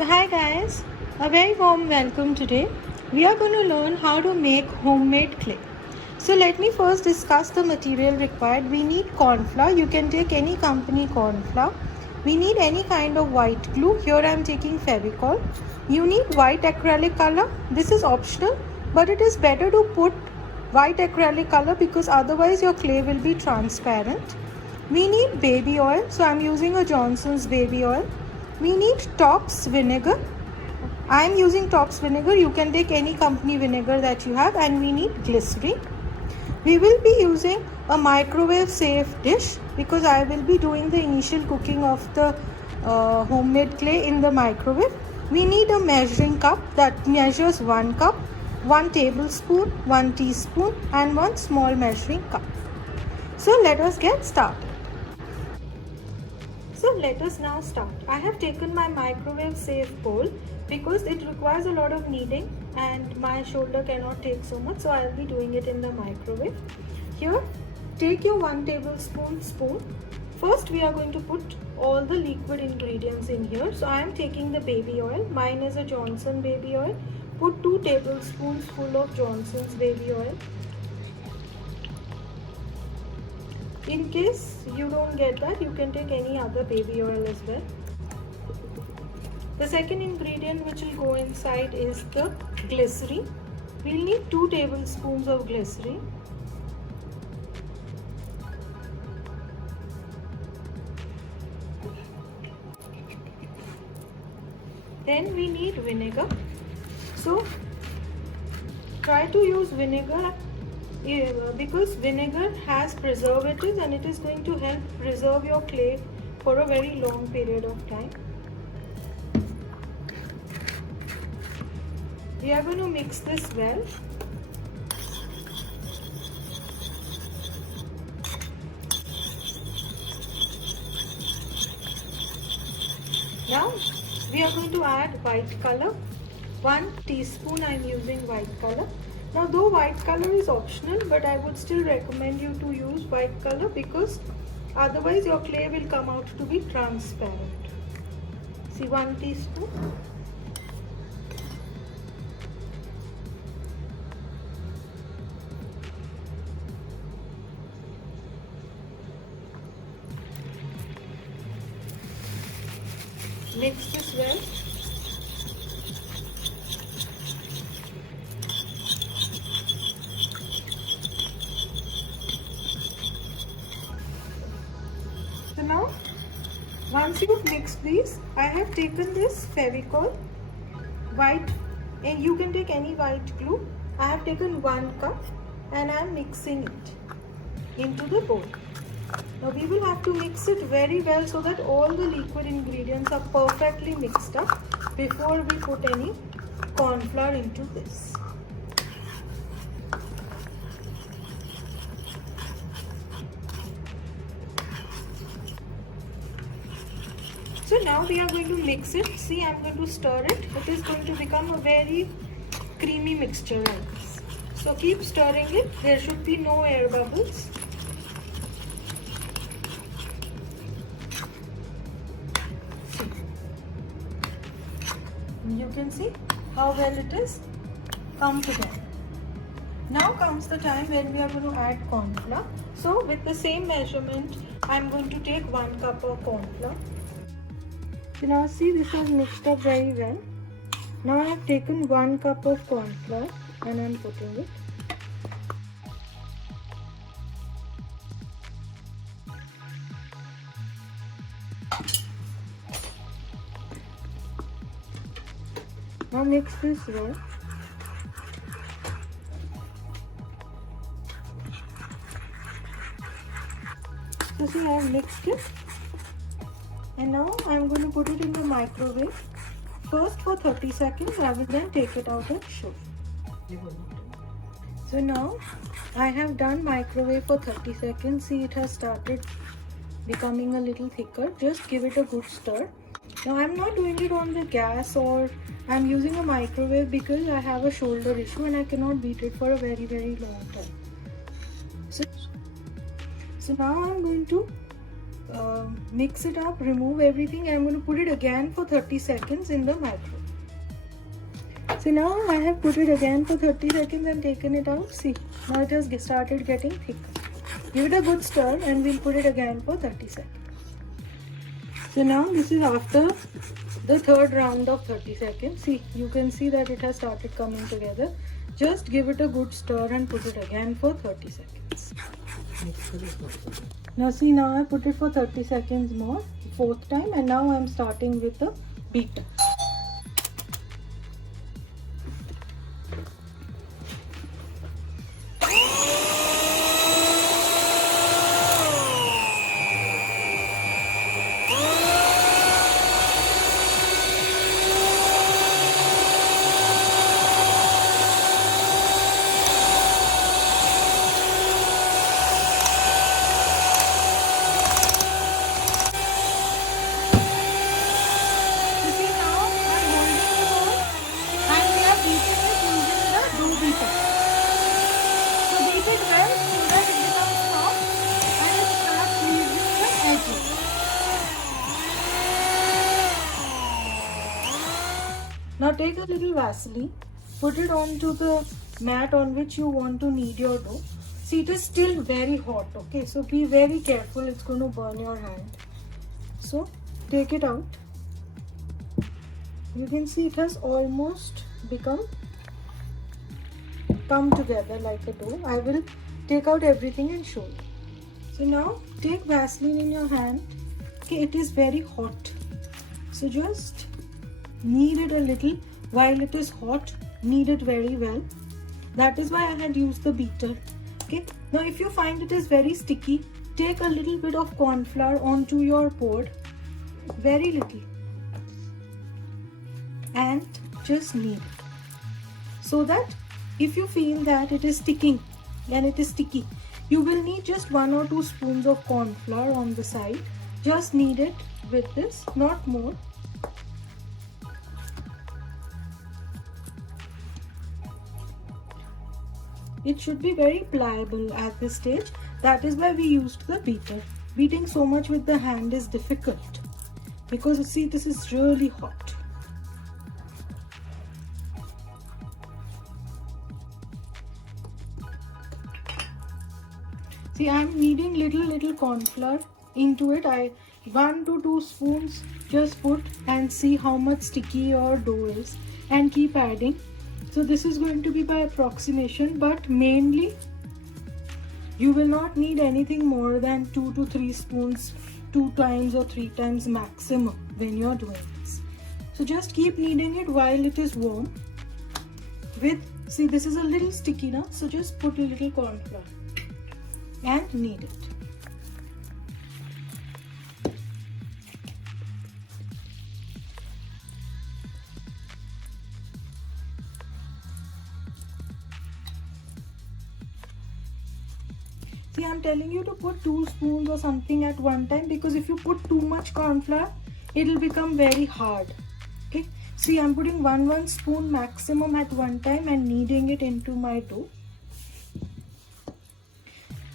So hi guys, a very warm welcome today. We are going to learn how to make homemade clay. So let me first discuss the material required. We need corn flour. You can take any company corn flour. We need any kind of white glue. Here I am taking Fevicol. You need white acrylic color. This is optional, but it is better to put white acrylic color because otherwise your clay will be transparent. We need baby oil. So I am using a Johnson's baby oil. We need Tops vinegar. I am using Tops vinegar. You can take any company vinegar that you have. And we need glycerin. We will be using a microwave safe dish because I will be doing the initial cooking of the homemade clay in the microwave. We need a measuring cup that measures 1 cup, 1 tablespoon, 1 teaspoon and 1 small measuring cup. So let us get started. So let us now start. I have taken my microwave safe bowl because it requires a lot of kneading and my shoulder cannot take so much, so I will be doing it in the microwave. Here, take your 1 tablespoon spoon. First we are going to put all the liquid ingredients in here. So I am taking the baby oil. Mine is a Johnson baby oil. Put 2 tablespoons full of Johnson's baby oil. In case you don't get that, you can take any other baby oil as well. The second ingredient which will go inside is the glycerin. We'll need 2 tablespoons of glycerin. Then we need vinegar. So try to use vinegar because vinegar has preservatives and it is going to help preserve your clay for a very long period of time. We are going to mix this well. Now we are going to add white color. 1 teaspoon I am using white color. Now though white color is optional, but I would still recommend you to use white color because otherwise your clay will come out to be transparent. See, 1 teaspoon. Mix this well. So now, once you've mixed these, I have taken this Fevicol white, and you can take any white glue. I have taken 1 cup and I am mixing it into the bowl. Now we will have to mix it very well so that all the liquid ingredients are perfectly mixed up before we put any corn flour into this. So now we are going to mix it. See, I am going to stir it. It is going to become a very creamy mixture like this. So keep stirring it. There should be no air bubbles. You can see how well it is come together. Now comes the time when we are going to add corn flour. So with the same measurement, I am going to take 1 cup of corn flour. So now see, this is mixed up very well. Now I have taken 1 cup of corn flour and I am putting it. Now mix this well. So see, I have mixed it. And now I am going to put it in the microwave. First for 30 seconds, I will then take it out and show. So now I have done microwave for 30 seconds. See, it has started becoming a little thicker. Just give it a good stir. Now I am not doing it on the gas, or I am using a microwave because I have a shoulder issue and I cannot beat it for a very long time. So now I am going to mix it up, remove everything, and I'm going to put it again for 30 seconds in the microwave. So now I have put it again for 30 seconds and taken it out. See, now it has started getting thicker. Give it a good stir and we'll put it again for 30 seconds. So now this is after the third round of 30 seconds. See, you can see that it has started coming together. Just give it a good stir and put it again for 30 seconds. Now see, now I put it for 30 seconds more, fourth time, and now I'm starting with the beater. Now take a little Vaseline, put it onto the mat on which you want to knead your dough. See, it is still very hot, okay? So be very careful, it's going to burn your hand. So take it out. You can see it has almost come together like a dough. I will take out everything and show you. So now take Vaseline in your hand. Okay, it is very hot. So just knead it a little while it is hot. Knead it very well. That is why I had used the beater. Okay. Now if you find it is very sticky, take a little bit of corn flour onto your board. Very little. And just knead it. So that if you feel that it is sticking and it is sticky, you will need just 1 or 2 spoons of corn flour on the side. Just knead it with this, not more. It should be very pliable at this stage. That is why we used the beater. Beating so much with the hand is difficult because see, this is really hot. See, I am kneading little corn flour into it. 1 to 2 spoons just put and see how much sticky your dough is and keep adding. So this is going to be by approximation, but mainly you will not need anything more than 2 to 3 spoons 2 times or 3 times maximum when you are doing this. So just keep kneading it while it is warm. See, this is a little sticky now, so just put a little corn flour and knead it. See, I'm telling you to put 2 spoons or something at one time, because if you put too much corn flour, it will become very hard. Okay. See, I'm putting 1 spoon maximum at one time and kneading it into my dough.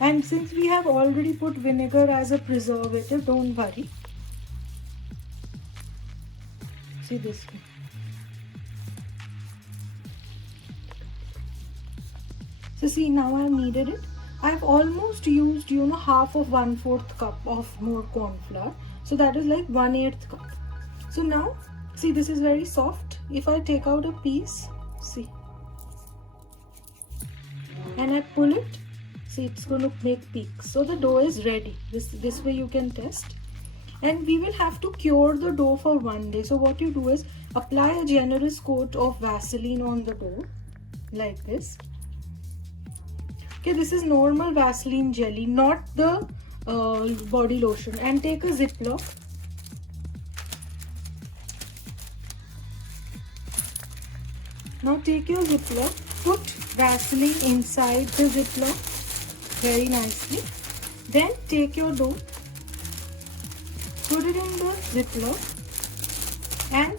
And since we have already put vinegar as a preservative, don't worry. See this way. So see, now I have kneaded it. I have almost used, half of 1/4 cup of more corn flour. So that is like 1/8 cup. So now, see, this is very soft. If I take out a piece, see, and I pull it, see, it's going to make peaks. So the dough is ready. This way you can test. And we will have to cure the dough for 1 day. So what you do is apply a generous coat of Vaseline on the dough like this. Okay, this is normal Vaseline jelly, not the body lotion. And take a Ziploc. Now take your Ziploc, put Vaseline inside the Ziploc very nicely. Then take your dough, put it in the Ziploc and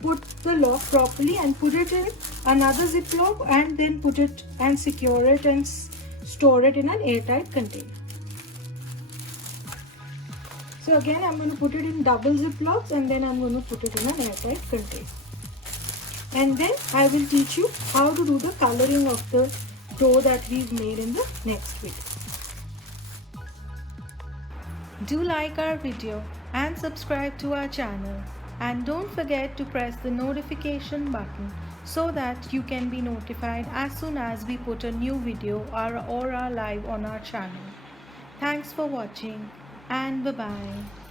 put the lock properly and put it in another Ziploc and then put it and secure it and store it in an airtight container. So again, I'm going to put it in double ziplocs and then I'm going to put it in an airtight container. And then I will teach you how to do the coloring of the dough that we've made in the next video. Do like our video and subscribe to our channel. And don't forget to press the notification button so that you can be notified as soon as we put a new video or are live on our channel. Thanks for watching and bye-bye.